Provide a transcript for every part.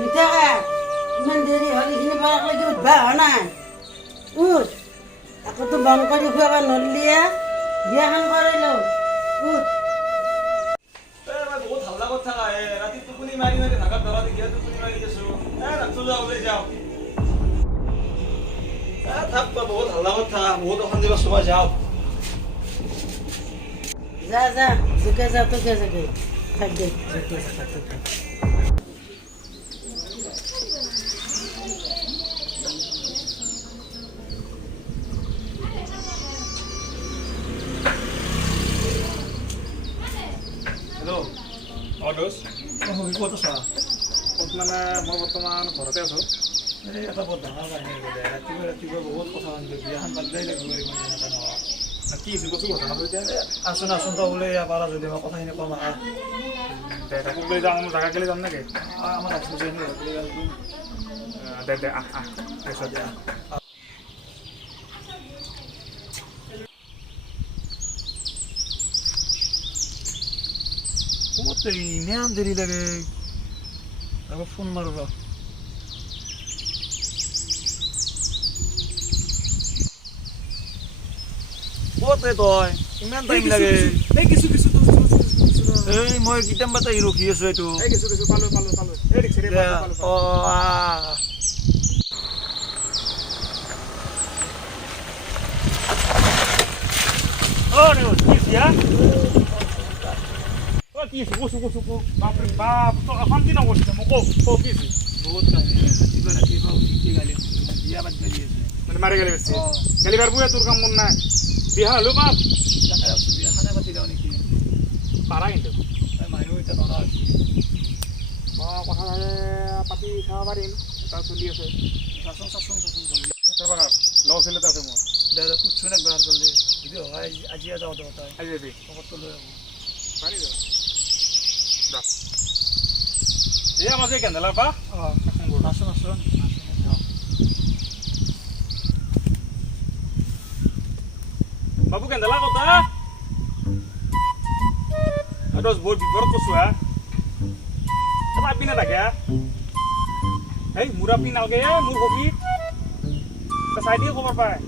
Minta iman diri hari ini barak lagi bahana. Aku tuh bangko juga kan nollia. Dia kan korelo. बहुत हल्ला কথা है राती टुकुनी मारी मारी ढाका दरा दे गया टुकुनी मारी जसो रात तो जाओ ले जाओ थक तो बहुत हल्ला কথা बहुत অশান্তি বা সুবা যাও जा जुके जा तो कैसे गई थक गई जुके से थक गई हेलो অডোস ক'ত আছা ক'ত মানে মই বৰ্তমান ঘৰতে আছোঁ এই এটা বহুত ডাঙৰ কাহিনী বোলে ৰাতিপুৱা বহুত কথা শুনিলোঁ বিয়াখন বাদলাই লাগিব ইমান এনেকৈ নহয় কি হৈছে কৈছোঁ ঘটনাটো এতিয়া আছোন তই বোলে ইয়াৰ পাৰা যদি মই কথাখিনি কম আহা দে তাকো লৈ যাওঁ মই জাগা গেলি যাম নেকি আমাৰ অফিচ দে আহ তাৰপিছত দে ক'ত ইমান দেৰি লাগে আকৌ ফোন মাৰো ৰ ক'ত তই ইমান টাইম লাগে এই মই কিটাম বাটাই ৰখি আছো এইটো পালো কি চুকু বাপৰে বাপ তই অশান্তি নকৰিছে মোক কি বহুত ৰাতিপুৱা কি গালি বিয়া বাদ গালি আছে মানে মাৰি গালি আছে গালি পাৰবই তোৰ কাম মন নাই বিয়া হ'লেও পাপ বিয়াখানে পাতি যাওঁ নেকি পাৰা কিন্তু মানুহ এতিয়া নৰা মই কথা পাতি খাব পাৰিম এটা চলি আছে চাচোন লগ চলি এটা আছে মোৰ দে সুধছোন একবাৰ জলদি যদি হয় আজিয়ে যাওঁ দে তই আজি যাবি খবৰটো লৈ আহোঁ পাৰি যাব এয়া মাজে কেন্দেলা পা আছোন বাবু কেন্দেলা কথা দহ বহুত বিপদত কৈছো হা তই আপি নাথাকে এই মোৰ আপি নালাগে মোৰ কবি তই চাই দিয়ে খবৰ পায়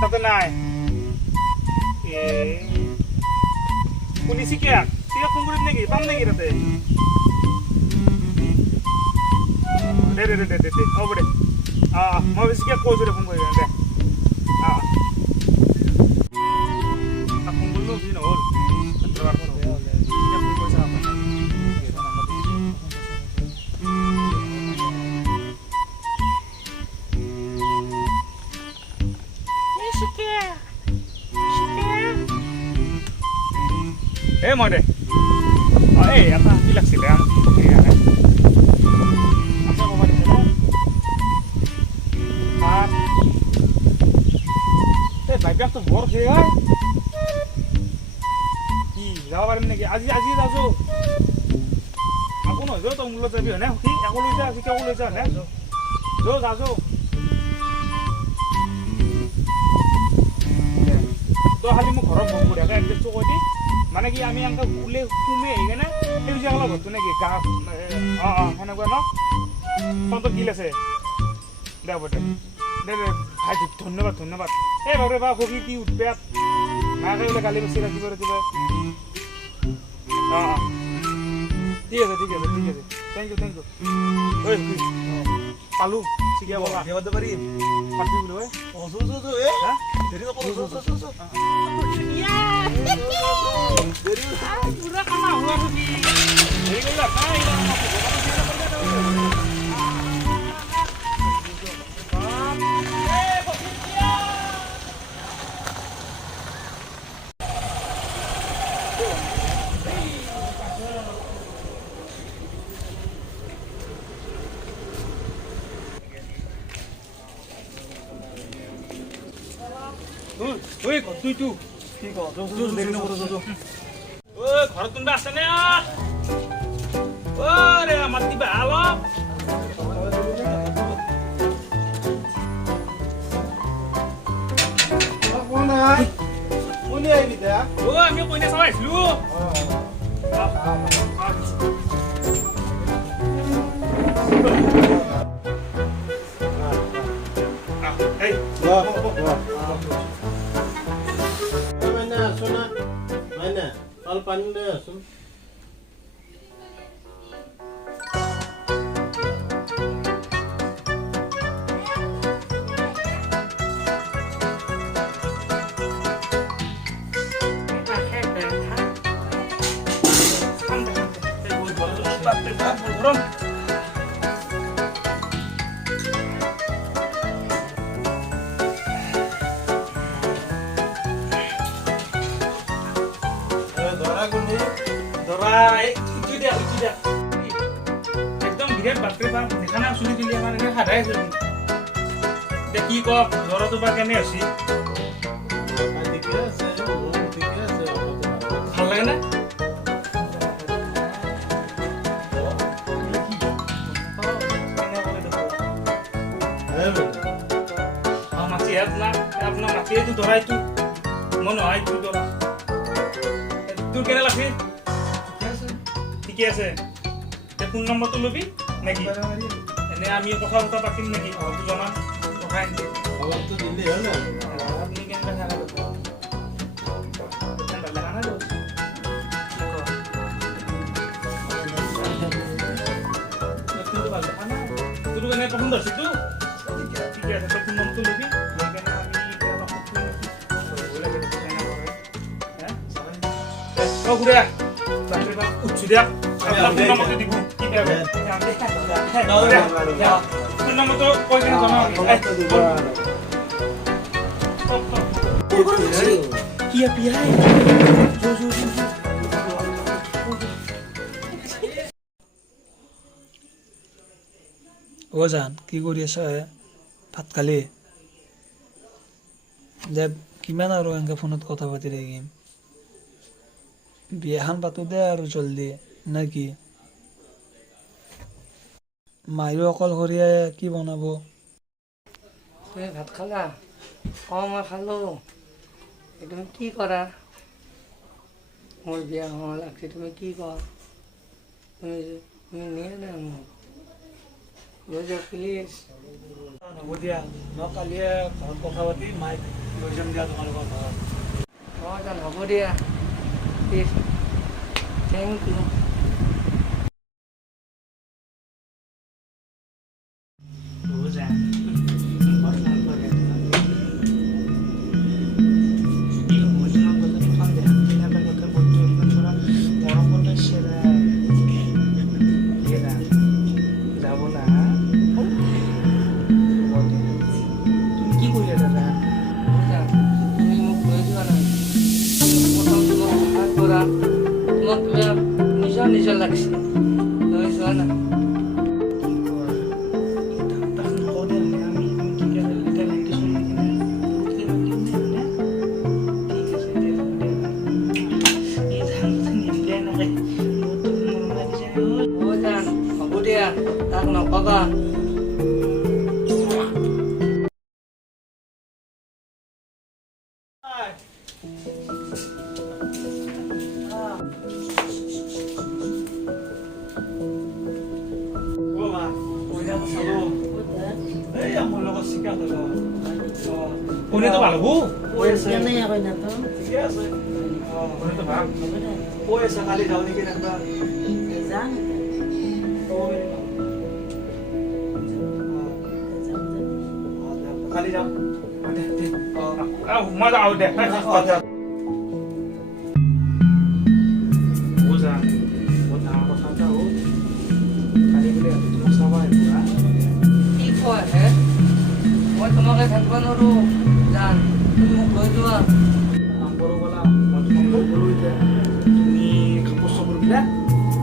তাতে নাই পুলিচি কিয় ফোন কৰিম নেকি পাম নেকি তাতে দে হ'ব দে মই বেছিকৈ কৈছোঁ দে ফোন কৰিম দে তাক ফোন কৰিলোঁ কি নহ'ল ফোন কৰিছা এই মই দে এই এটা কি লাগিছিলে বাইকটো বৰ সেই হয় কি যাব পাৰিম নেকি আজি যাওঁ আকৌ নহয় তই মোৰ লগত যাবি হয়নে সি একো লৈ যা কেও লৈ যা হয়নে যাওঁ তই খালি মোক ঘৰত ফোন কৰি এড্ৰেছটো কৈ দি মানে কি আমি এনেকৈ ওলে সোমে সেইকাৰণে সেউজীয়া কালাৰ ঘৰটো নেকি গা সেনেকুৱা ন ফোনটো গিল আছে দে হ'ব দে ভাই ধন্যবাদ এই বাবৰে বা সখী কি উৎপেট মাকে বোলে গালি বেছি ৰাতিপুৱা ঠিক আছে থেংক ইউ ঐ পালো ঠিকে বলা দেৱাতে পাৰিম পাতি বোলো দেৰি নকৰো পুৰা কামা হোৱা তুমি দেৰি কৰিলা ঐ তুইটো কি ক দেৰি নকৰো ঐ ঘৰত কোনোবা আছে নে ৰে মাতি বা অলপ আমি কইনা চাব আহিছিলো এই মাইনা আছো না মাইনা অল পানী লৈ আছো গরম ধৰা কোনে ধৰা ইটো দিয়া একদম বিৰাট বাপৰে বাপ দেখা না চুলি তুলি আমাৰ এনেকৈ সাধাই আছে এতিয়া কি কওক জ্বৰটো বা কেনে হৈছে ঠিকে আছে ঠিকে আছে ভাল লাগে না মাটি আপোনাৰ মাটিটো ধৰাইটো মই নহয় তোৰ ধৰা তোৰ কেনে লাগছে ঠিকে আছে ফোন নম্বৰটো ল'বি নেকি এনে আমি কথা বতৰা পাতিম নেকি ঘৰটো জনাম পঠাই দিম খবৰটো দিলেই হ'ল না আপুনি কেনেকৈ থাকা দেখা নাই তোৰ এনে পচন্দ হৈছেতো ঠিকে আছে তই ফোন নম্বৰটো ল'বি লৈ কেনে আমি ঘূৰা বাপৰে বাপ উঠছো দিয়া আপোনাৰ ফোন নম্বৰটো দিব কি বেয়া ফোন নম্বৰটো কৈ কিনে জনাব কি পিয়াই অ' জান কি কৰি আছ ভাত খালি দে কিমান আৰু এনেকৈ ফোনত কথা পাতি থাকিম বিয়াখন পাতো দে আৰু জল্দি নে কি মায়ো অকলশৰীয়াই কি বনাব তুমি ভাত খালা মই খালোঁ তুমি কি কৰা মোৰ বিয়া হোৱা লাগছে তুমি কি কোৱা তুমি নিয়ে না মোক লৈ যাওঁ প্লিজ হ'ব দিয়া মই কালিয়ে ঘৰত কথা পাতি মাইক লৈ যাম দিয়া তোমালোকৰ ঘৰত জান হ'ব দিয়া প্লিজ থেংক ইউ তুমি মোক লৈ যোৱা নাই প্ৰথম তোমাক সহায় কৰা তোমাক কিবা নিজৰ লাগছে লৈ যোৱা নাই হ'ব দিয়া তাক নকবা কোনেতো ভাল হ'ব কেনে কই না তো ঠিকে আছে কোনেতো ভাল কৈ আছে কালি যাওঁ নেকি এনেকুৱা যাম কালি যাম মই যাওঁ দে বুজা বহুত ডাঙৰ কথা এটা হ'ল কালি বোলে ৰাতি তোমাক চাব আহিব হা কি কয় হে মই তোমাকে থাকিব নোৱাৰোঁ জান তুমি মোক লৈ যোৱা নাম্বৰো ক'লা মই তোমাক লগ গ'লোঁ এতিয়া তুমি কাপোৰ চাপোৰবিলাক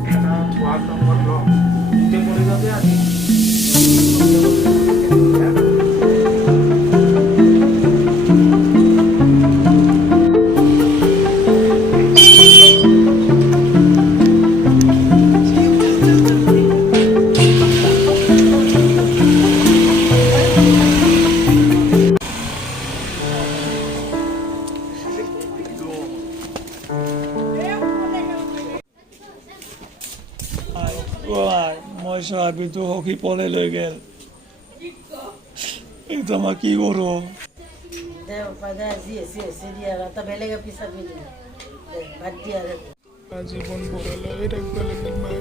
এটা ধোৱা নম্বৰত ল এতিয়া কৰি যাওঁতে আজি মই চাবিটো সখী পলাই লৈ গেল এতিয়া মই কি কৰোঁ দে উপায় দে যি হৈছে দিয়া আৰু এটা বেলেগ পিছত দে বাদ দিয়া দে জীৱন বগাই লৈ থাকিব লাগিল মায়ে